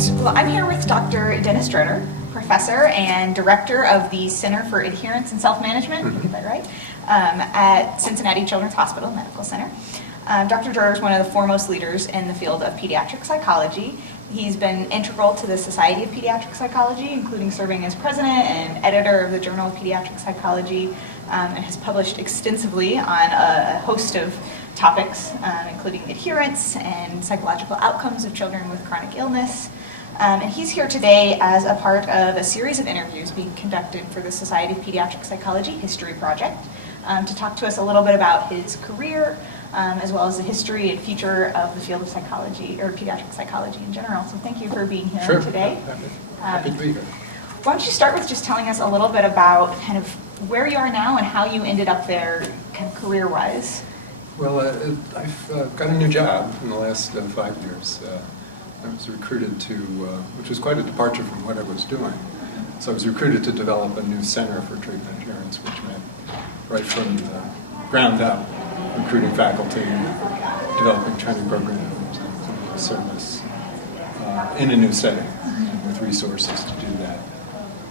Well, I'm here with Dr. Dennis Drotar, professor and director of the Center for Adherence and Self-Management, did I get that right, at Cincinnati Children's Hospital Medical Center. Dr. Drotar is one of the foremost leaders in the field of pediatric psychology. He's been integral to the Society of Pediatric Psychology, including serving as president and editor of the Journal of Pediatric Psychology, and has published extensively on a host of topics, including adherence and psychological outcomes of children with chronic illness. And he's here today as a part of a series of interviews being conducted for the Society of Pediatric Psychology History Project to talk to us a little bit about his career, as well as the history and future of the field of psychology, or pediatric psychology in general. So thank you for being here today. Happy to be here. Why don't you start with just telling us a little bit about kind of where you are now and how you ended up there kind of career-wise? Well, I've got a new job in the last 5 years. I was recruited to, which was quite a departure from what I was doing. So I was recruited to develop a new center for treatment adherence, which meant right from the ground up, recruiting faculty, developing training programs and clinical service in a new setting and with resources to do that.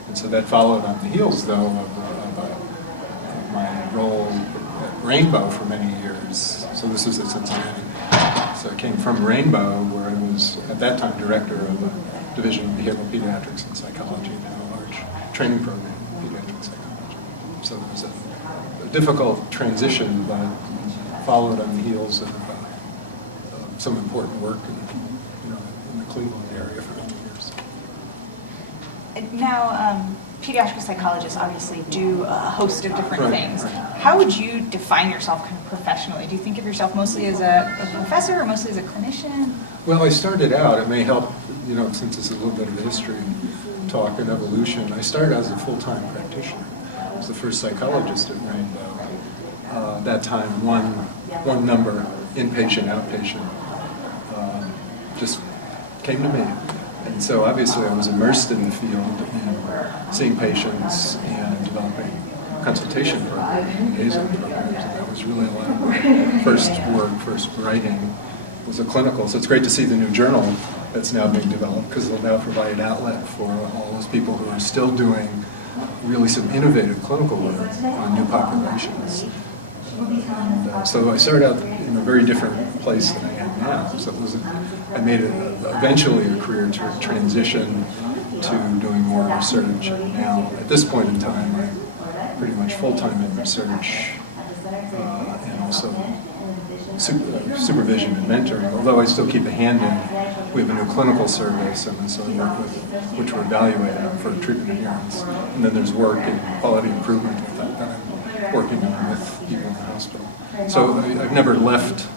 And so that followed on the heels, though, of my role at Rainbow for many years. So this was at Cincinnati. So I came from Rainbow, where I was at that time director of a division of behavioral pediatrics and psychology, and had a large training program in pediatric psychology. So it was a difficult transition, but followed on the heels of some important work in the Cleveland area for many years. Now, pediatric psychologists obviously do a host of different things. Right. How would you define yourself kind of professionally? Do you think of yourself mostly as a professor or mostly as a clinician? Well, I started out, it may help, since it's a little bit of a history talk and evolution, I started out as a full-time practitioner. I was the first psychologist at Rainbow. That time, one number, inpatient, outpatient, just came to me. And so obviously I was immersed in the field and seeing patients and developing consultation programs, liaison programs, and that was really a lot of my first writing was a clinical. So it's great to see the new journal that's now being developed, because it'll now provide an outlet for all those people who are still doing really some innovative clinical work on new populations. So I started out in a very different place than I am now. So I made it eventually a career to transition to doing more research. And now, at this point in time, I'm pretty much full-time in research and also supervision and mentoring, although I still keep a hand in. We have a new clinical service, and so I work with, which we're evaluating for treatment adherence. And then there's work in quality improvement that I'm working on with people in the hospital. So I've never left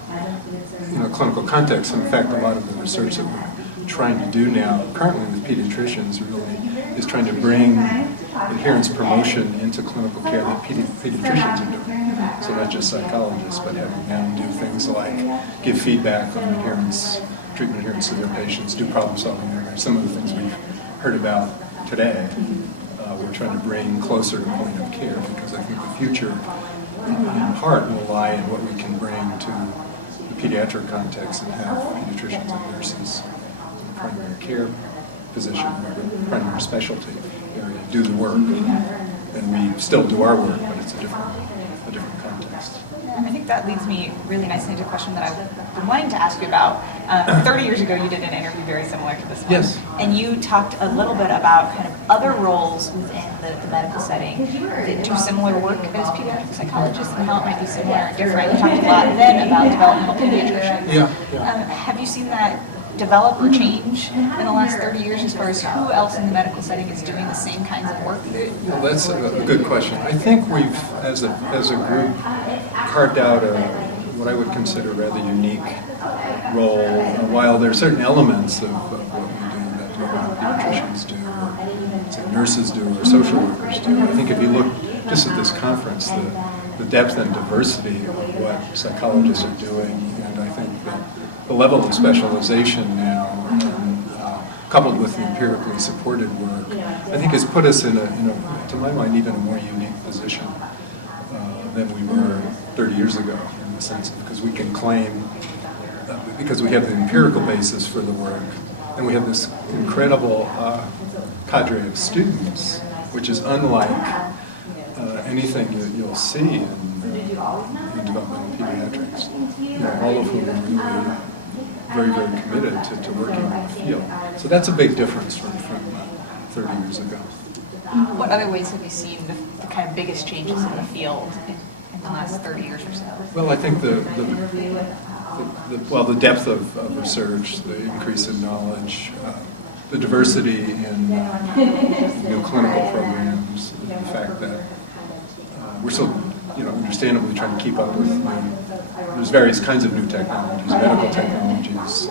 clinical context. In fact, a lot of the research that we're trying to do now, currently with pediatricians, really is trying to bring adherence promotion into clinical care that pediatricians are doing. So not just psychologists, but having them do things like give feedback on adherence, treatment adherence to their patients, do problem solving there. Some of the things we've heard about today, we're trying to bring closer to point of care, because I think the future, in part, will lie in what we can bring to the pediatric context and have pediatricians and nurses in the primary care position, or the primary specialty area, do the work. And we still do our work, but it's a different context. I think that leads me really nicely to a question that I've been wanting to ask you about. 30 years ago, you did an interview very similar to this one. Yes. And you talked a little bit about kind of other roles within the medical setting that do similar work as pediatric psychologists, and how it might be similar or different. You talked a lot then about developmental pediatricians. Yeah. Have you seen that develop or change in the last 30 years as far as who else in the medical setting is doing the same kinds of work? Well, that's a good question. I think we've, as a group, carved out what I would consider a rather unique role. While there are certain elements of what we do that pediatricians do, or say nurses do, or social workers do, I think if you look just at this conference, the depth and diversity of what psychologists are doing, and I think that the level of specialization now, coupled with the empirically supported work, I think has put us in to my mind, even a more unique position than we were 30 years ago, in the sense of, because we can claim, because we have the empirical basis for the work, And we have this incredible cadre of students, which is unlike anything that you'll see in developmental pediatrics. All of whom are really very committed to working in the field. So that's a big difference from 30 years ago. What other ways have you seen the kind of biggest changes in the field in the last 30 years or so? Well, I think the depth of research, the increase in knowledge, the diversity in new clinical programs, the fact that we're still, understandably trying to keep up with there's various kinds of new technologies, medical technologies,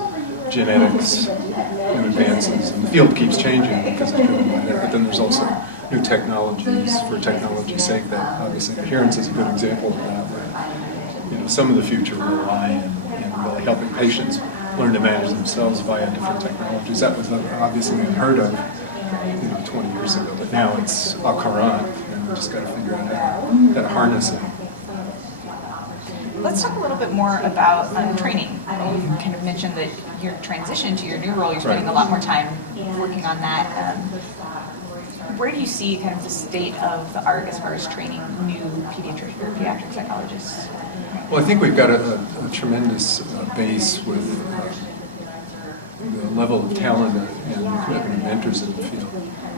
genetics, new advances, and the field keeps changing because it's driven by that. But then there's also new technologies for technology's sake. That obviously adherence is a good example of that, where some of the future will lie in really helping patients learn to manage themselves via different technologies. That was obviously unheard of 20 years ago, but now it's au courant, and we just got to figure out how to harness it. Let's talk a little bit more about training. You kind of mentioned that your transition to your new role, you're spending a lot more time working on that. Where do you see kind of the state of the art as far as training new pediatric psychologists? Well, I think we've got a tremendous base with the level of talent and commitment of mentors in the field.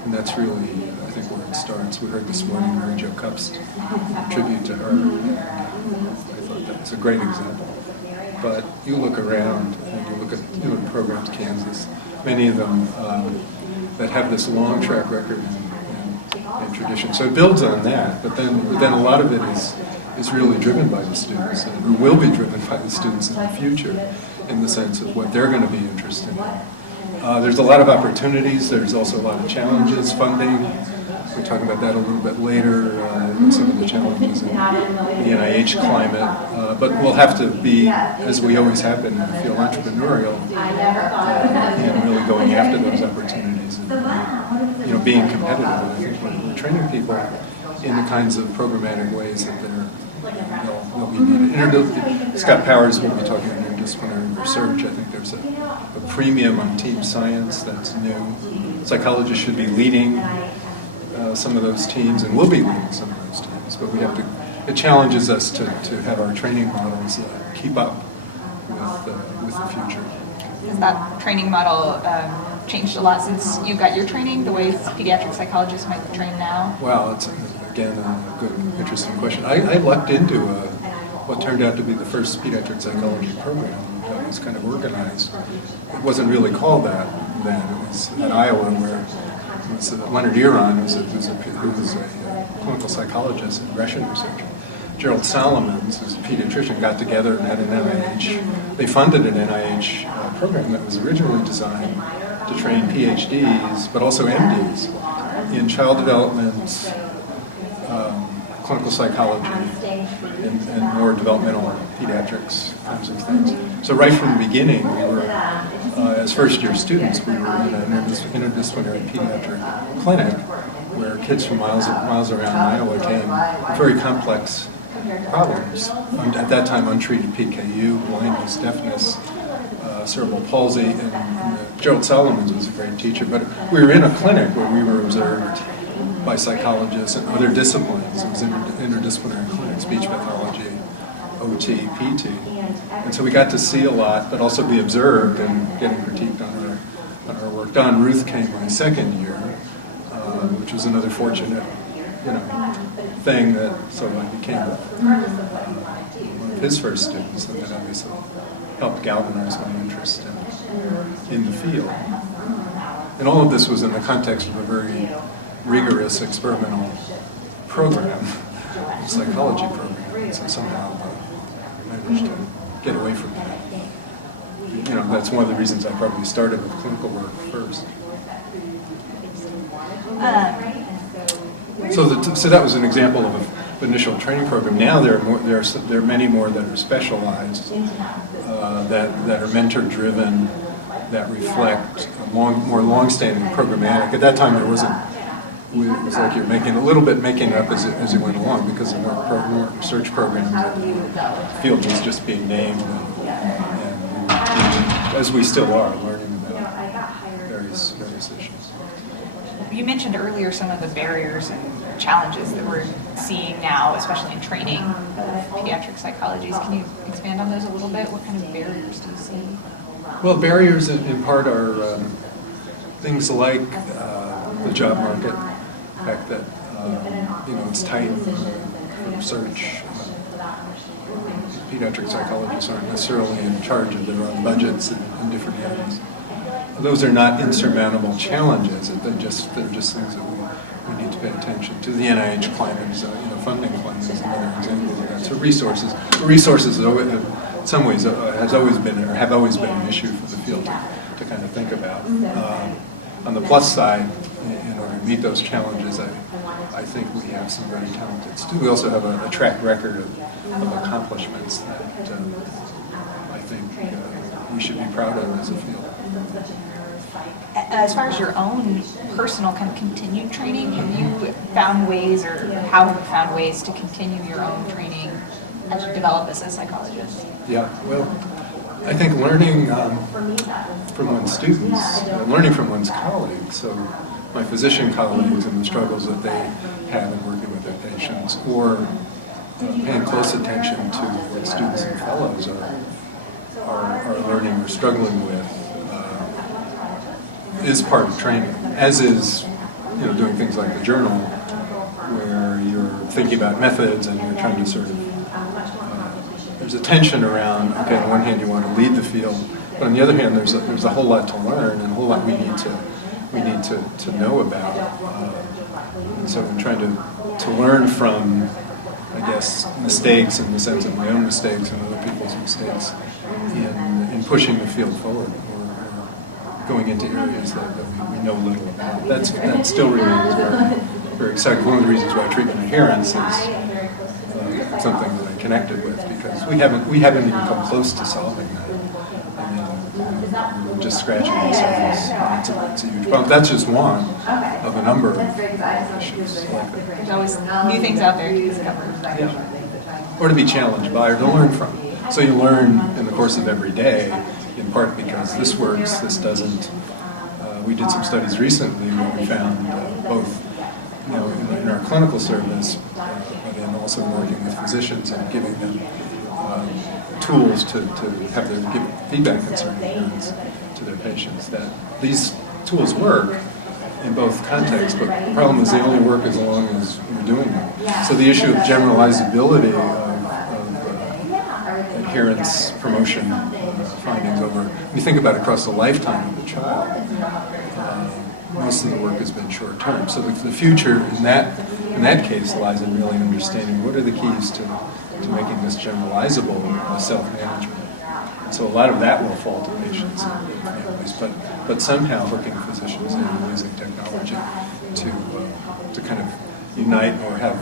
And that's really, I think, where it starts. We heard this morning Mary Jo Cup's tribute to her. I thought that was a great example. But you look around and you look at the programs, Kansas, many of them that have this long track record and tradition. So it builds on that, but then a lot of it is really driven by the students, and who will be driven by the students in the future, in the sense of what they're going to be interested in. There's a lot of opportunities. There's also a lot of challenges, funding. We'll talk about that a little bit later, some of the challenges in the NIH climate. But we'll have to be, as we always have been, feel entrepreneurial and really going after those opportunities and being competitive. And I think we're training people in the kinds of programmatic ways that they'll be needed. Scott Powers will be talking about interdisciplinary research. I think there's a premium on team science that's new. Psychologists should be leading some of those teams, and will be leading some of those teams. But it challenges us to have our training models keep up with the future. Has that training model changed a lot since you got your training, the way pediatric psychologists might train now? Well, it's, again, a good, interesting question. I lucked into what turned out to be the first pediatric psychology program that was kind of organized. It wasn't really called that then. It was at Iowa, where it was Leonard Eron, who was a clinical psychologist and Russian researcher. Gerald Solomons, who's a pediatrician, got together and had an NIH. They funded an NIH program that was originally designed to train PhDs, but also MDs, in child development, clinical psychology, and more developmental pediatrics kinds of things. So right from the beginning, we were, as first-year students, we were in an interdisciplinary pediatric clinic where kids from miles around Iowa came with very complex problems. At that time, untreated PKU, blindness, deafness, cerebral palsy, and Gerald Solomons was a great teacher. But we were in a clinic where we were observed by psychologists and other disciplines. It was an interdisciplinary clinic, speech pathology, OT, PT. And so we got to see a lot, but also be observed and getting critiqued on our work done. Ruth came my second year, which was another fortunate, thing that so I became one of his first students, and that obviously helped galvanize my interest in the field. And all of this was in the context of a very rigorous experimental program, psychology program, and so somehow I managed to get away from that. That's one of the reasons I probably started with clinical work first. So that was an example of an initial training program. Now there are many more that are specialized, that are mentor-driven, that reflect more long-standing programmatic. At that time, there wasn't. It was like you're making it up as you went along, because of more research programs. The field was just being named, and as we still are, learning about You mentioned earlier some of the barriers and challenges that we're seeing now, especially in training of pediatric psychologists. Can you expand on those a little bit? What kind of barriers do you see? Well, barriers in part are things like the job market, the fact that it's tight for research. Pediatric psychologists aren't necessarily in charge of their own budgets in different areas. Those are not insurmountable challenges. They're just things that we need to pay attention to. The NIH climate is, funding climate is another example of that. So resources in some ways have always been an issue for the field to kind of think about. On the plus side, in order to meet those challenges, I think we have some very talented students. We also have a track record of accomplishments that I think we should be proud of as a field. As far as your own personal kind of continued training, have you found ways, or how have you found ways to continue your own training as you develop as a psychologist? Yeah, well, I think learning from one's students, learning from one's colleagues, so my physician colleagues and the struggles that they have in working with their patients, or paying close attention to what students and fellows are learning or struggling with, is part of training, as is doing things like the journal, where you're thinking about methods and you're trying to sort of, there's a tension around, okay, on one hand you want to lead the field, but on the other hand there's a whole lot to learn and a whole lot we need to know about. And so I'm trying to learn from, I guess, mistakes in the sense of my own mistakes and other people's mistakes in pushing the field forward, or going into areas that we know little about. That still remains very, very exciting. One of the reasons why treatment adherence is something that I connected with, because we haven't even come close to solving that. I mean, we're just scratching the surface. It's a huge problem. That's just one of a number of issues like that. There's always new things out there to discover. Yeah. Or to be challenged by, or to learn from. So you learn in the course of every day, in part because this works, this doesn't. We did some studies recently where we found both in our clinical service, but then also working with physicians and giving them tools to have them give feedback concerning adherence to their patients, that these tools work in both contexts, but the problem is they only work as long as we're doing them. So the issue of generalizability of adherence promotion findings over, when you think about it across the lifetime of the child, most of the work has been short term. So the future in that case lies in really understanding what are the keys to making this generalizable self-management. So a lot of that will fall to patients and families, but somehow hooking physicians in using technology to kind of unite or have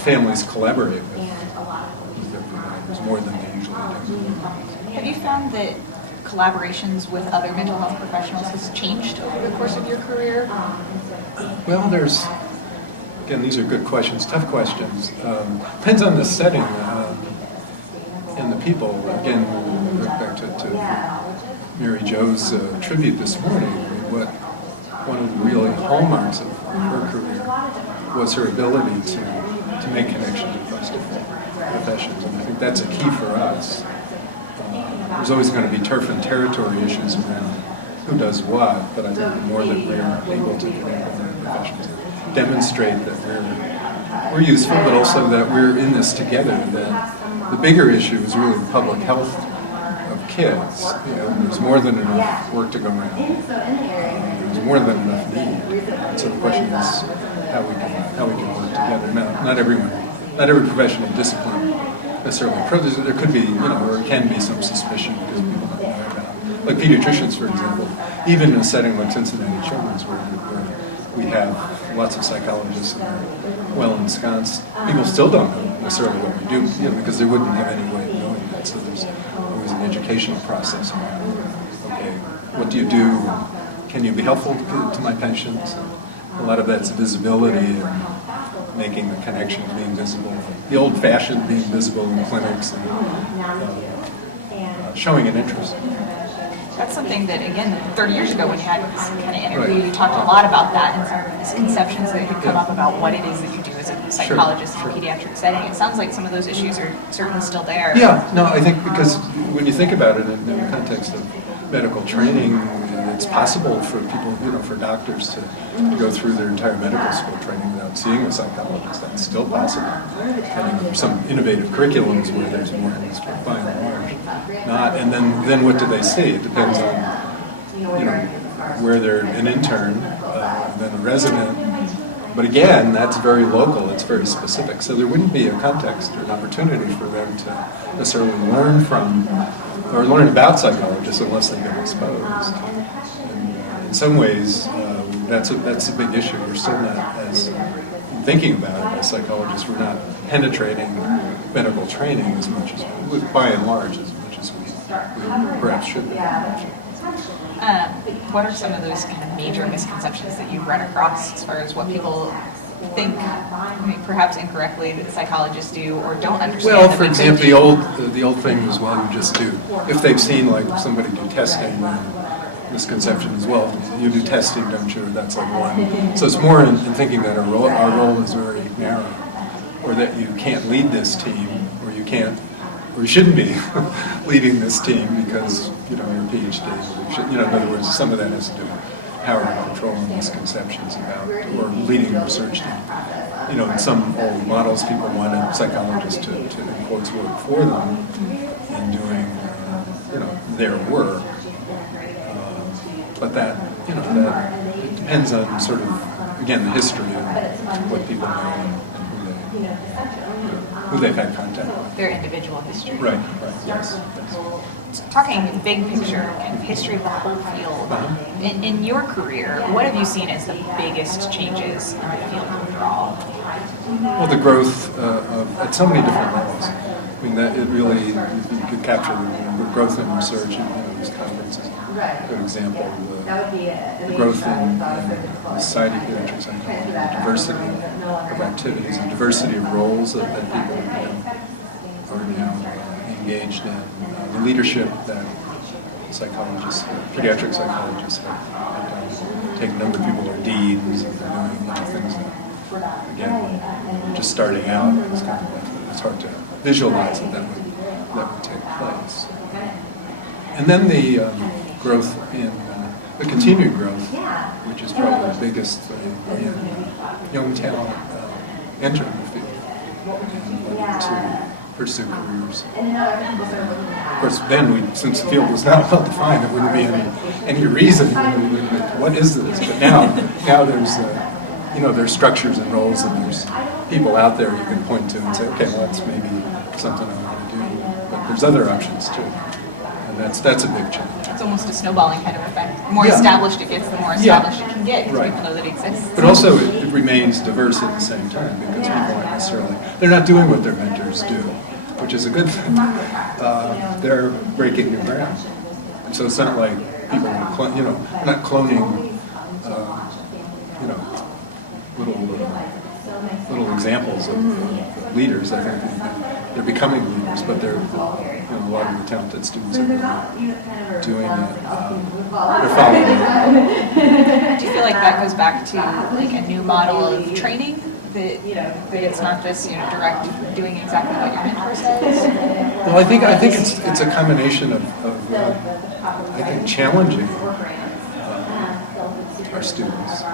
families collaborate with their providers more than they usually do. Have you found that collaborations with other mental health professionals has changed over the course of your career? Well, again, these are good questions, tough questions. Depends on the setting and the people. Again, we'll go back to Mary Jo's tribute this morning. One of the real hallmarks of her career was her ability to make connections across different professions, and I think that's a key for us. There's always going to be turf and territory issues around who does what, but I think the more that we're able to connect with our professions, demonstrate that we're useful, but also that we're in this together, that the bigger issue is really the public health of kids. There's more than enough work to go around. There's more than enough need. And so the question is how we can work together. Now, not every professional discipline necessarily. There could be, or it can be some suspicion because people don't know about. Like pediatricians, for example, even in a setting like Cincinnati Children's, where we have lots of psychologists and they're well ensconced, people still don't know necessarily what we do, because they wouldn't have any way of knowing that. So there's always an educational process around, okay, what do you do? Can you be helpful to my patients? And a lot of that's visibility and making the connections, being visible, the old-fashioned being visible in clinics, and showing an interest. That's something that, again, 30 years ago when you had this kind of interview, Right. you talked a lot about that and some of the misconceptions that had come up about what it is that you do as a psychologist in a pediatric setting. It sounds like some of those issues are certainly still there. Yeah, no, I think because when you think about it in the context of medical training, it's possible for people, for doctors to go through their entire medical school training without seeing a psychologist. That's still possible. And there's some innovative curriculums where there's more in this, but by and large, not. And then what do they see? It depends on, where they're an intern, then a resident. But again, that's very local, it's very specific. So there wouldn't be a context or an opportunity for them to necessarily learn from or learn about psychologists unless they've been exposed. And in some ways, that's a big issue. We're still not as thinking about it as psychologists. We're not penetrating medical training as much as, by and large, as much as we perhaps should be. What are some of those kind of major misconceptions that you've run across as far as what people think, perhaps incorrectly, that psychologists do or don't understand? Well, for example, the old thing was, well, you just do. If they've seen like somebody do testing, misconception as well. You do testing, don't you? Or that's like one. So it's more in thinking that our role is very narrow, or that you can't lead this team, or you can't. Or you shouldn't be leading this team because, you're a PhD. In other words, some of that has to do with power and control and misconceptions about, or leading a research team. In some old models, people want a psychologist to in quotes, work for them in doing, their work. But that, that it depends on sort of, again, the history of what people know and who they've had contact with. Their individual history. Right, yes. Talking big picture, kind of history of the whole field, in your career, what have you seen as the biggest changes in the field overall? Well, the growth at so many different levels. I mean, that it really, if you could capture the growth in research in these conferences. A good example, the growth in society of pediatric psychology, the diversity of activities, and diversity of roles that people are now engaged in, the leadership that psychologists, pediatric psychologists have done. Take a number of people who are deans and they're doing things that, again, just starting out, it's hard to visualize that would take place. And then the growth in the continued growth, which is probably the biggest thing in young talent entering the field and wanting to pursue careers. Of course, then since the field was not well defined, there wouldn't be any reason. What is this? But now there's there's structures and roles, and there's people out there you can point to and say, okay, well, that's maybe something I want to do. But there's other options too. And that's a big change. It's almost a snowballing kind of effect. The more established it gets, the more established it can get, because people know that it exists. But also it remains diverse at the same time, because people aren't necessarily, they're not doing what their mentors do, which is a good thing. They're breaking new ground. And so it's not like people are, they're not cloning, little examples of leaders. I think they're becoming leaders, but they're, a lot of the talented students are really doing it. They're following it. Do you feel like that goes back to like a new model of training? That it's not this direct doing exactly what your mentor says? Well, I think it's a combination of I think challenging our students,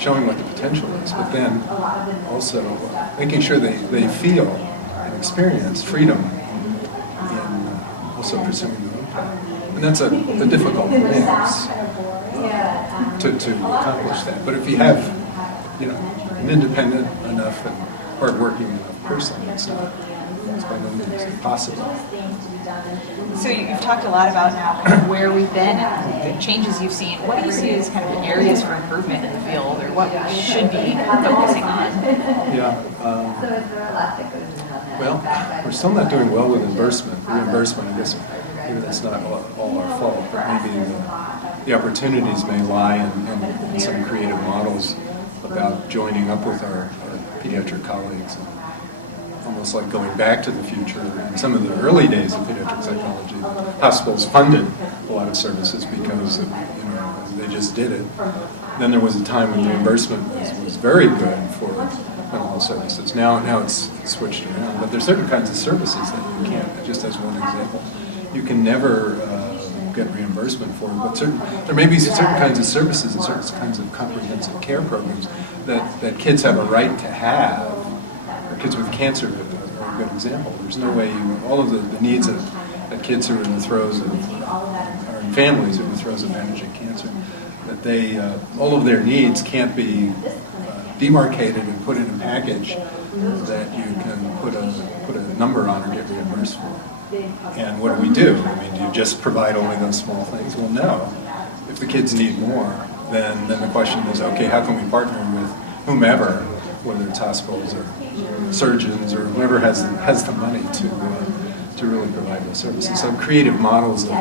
showing what the potential is, but then also making sure they feel and experience freedom in also pursuing their own path. And that's a difficult mix to accomplish that. But if you have, an independent enough and hardworking enough person, it's by no means impossible. So you've talked a lot about now kind of where we've been and the changes you've seen. What do you see as kind of areas for improvement in the field, or what we should be focusing on? Yeah. Well, we're still not doing well with reimbursement. I guess maybe that's not all our fault, but maybe the opportunities may lie in some creative models about joining up with our pediatric colleagues and almost like going back to the future. In some of the early days of pediatric psychology, hospitals funded a lot of services because they just did it. Then there was a time when reimbursement was very good for mental health services. Now it's switched around, but there's certain kinds of services that you can't. Just as one example, you can never get reimbursement for, but there may be certain kinds of services and certain kinds of comprehensive care programs that kids have a right to have. Or kids with cancer are a good example. There's no way all of the needs that kids who are in the throes of, or in families who are in the throes of managing cancer, that they all of their needs can't be demarcated and put in a package that you can put a number on or get reimbursed for. And what do? I mean, do you just provide only those small things? Well, no. If the kids need more, then the question is, okay, how can we partner with whomever, whether it's hospitals or surgeons or whoever has the money to really provide those services. So creative models of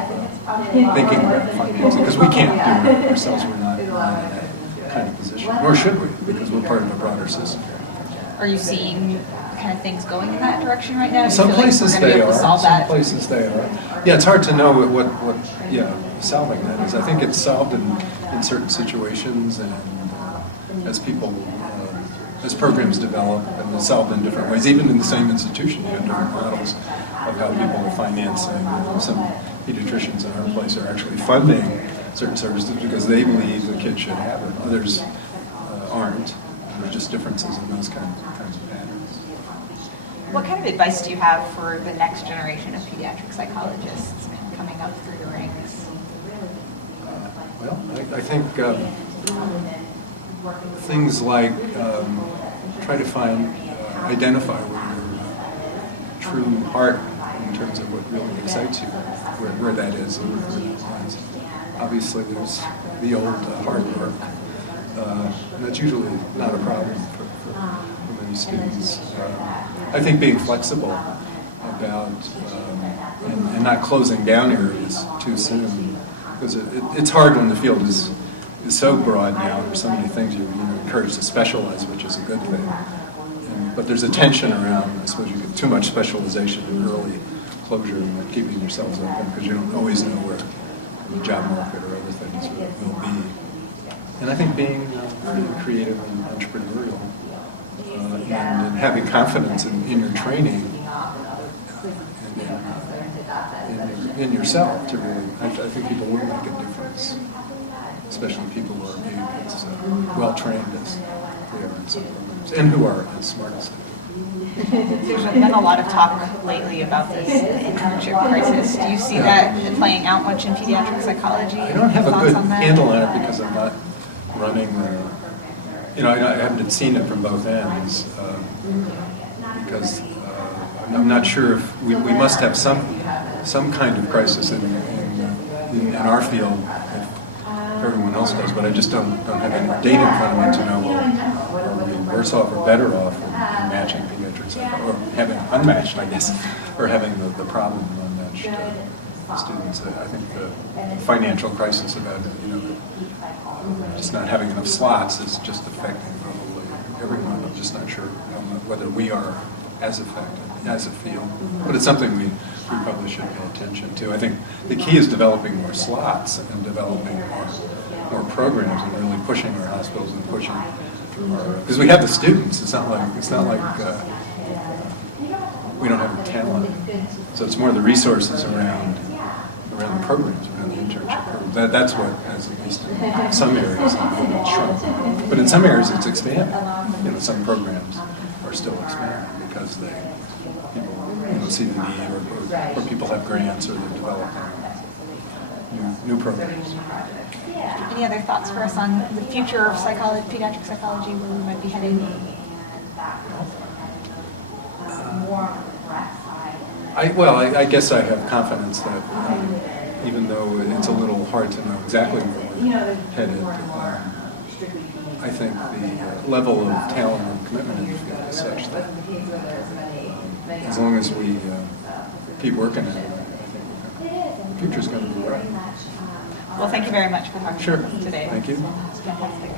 thinking about financing, because we can't do it ourselves. We're not in that kind of position, nor should we, because we're part of a broader system. Are you seeing kind of things going in that direction right now? Some places they are. Some places they are. Yeah, it's hard to know what solving that is. I think it's solved in certain situations, and as programs develop, and it's solved in different ways. Even in the same institution, you have different models of how people are financing. Some pediatricians in our place are actually funding certain services because they believe the kid should have it. Others aren't. There's just differences in those kinds of patterns. What kind of advice do you have for the next generation of pediatric psychologists coming up through the ranks? Well, I think things like try to identify what your true heart in terms of what really excites you, where that is and where that lies. Obviously, there's the old hard work. And that's usually not a problem for many students. I think being flexible about and not closing down areas too soon, because it's hard when the field is so broad now. There's so many things you're encouraged to specialize, which is a good thing. But there's a tension around, I suppose, you get too much specialization and early closure and keeping yourselves open because you don't always know where the job market or other things will be. And I think being creative and entrepreneurial and having confidence in your training and in yourself to really, I think people will make a difference, especially people who are being as well-trained as they are in some programs and who are as smart as they are. There's been a lot of talk lately about this internship crisis. Do you see that playing out much in pediatric psychology? I don't have a good handle on it because I'm not running I haven't seen it from both ends because I'm not sure if we must have some kind of crisis in our field if everyone else does, but I just don't have any data in front of me to know, well, are we worse off or better off in matching pediatrics or having unmatched, I guess, or having the problem of unmatched students. I think the financial crisis about just not having enough slots is just affecting probably everyone. I'm just not sure whether we are as affected as a field, but it's something we probably should pay attention to. I think the key is developing more slots and developing more programs and really pushing our hospitals and pushing because we have the students. It's not like we don't have the talent. So it's more the resources around the programs, around the internship programs. That's what has, at least in some areas, shrunk. But in some areas, it's expanding. Some programs are still expanding because people see the need, or people have grants, or they're developing new programs. Any other thoughts for us on the future of pediatric psychology, where we might be heading? I guess I have confidence that even though it's a little hard to know exactly where we're headed, I think the level of talent and commitment in the field is such that as long as we keep working at it, I think the future's going to be bright. Well, thank you very much for talking to us today. Thank you. It's fantastic.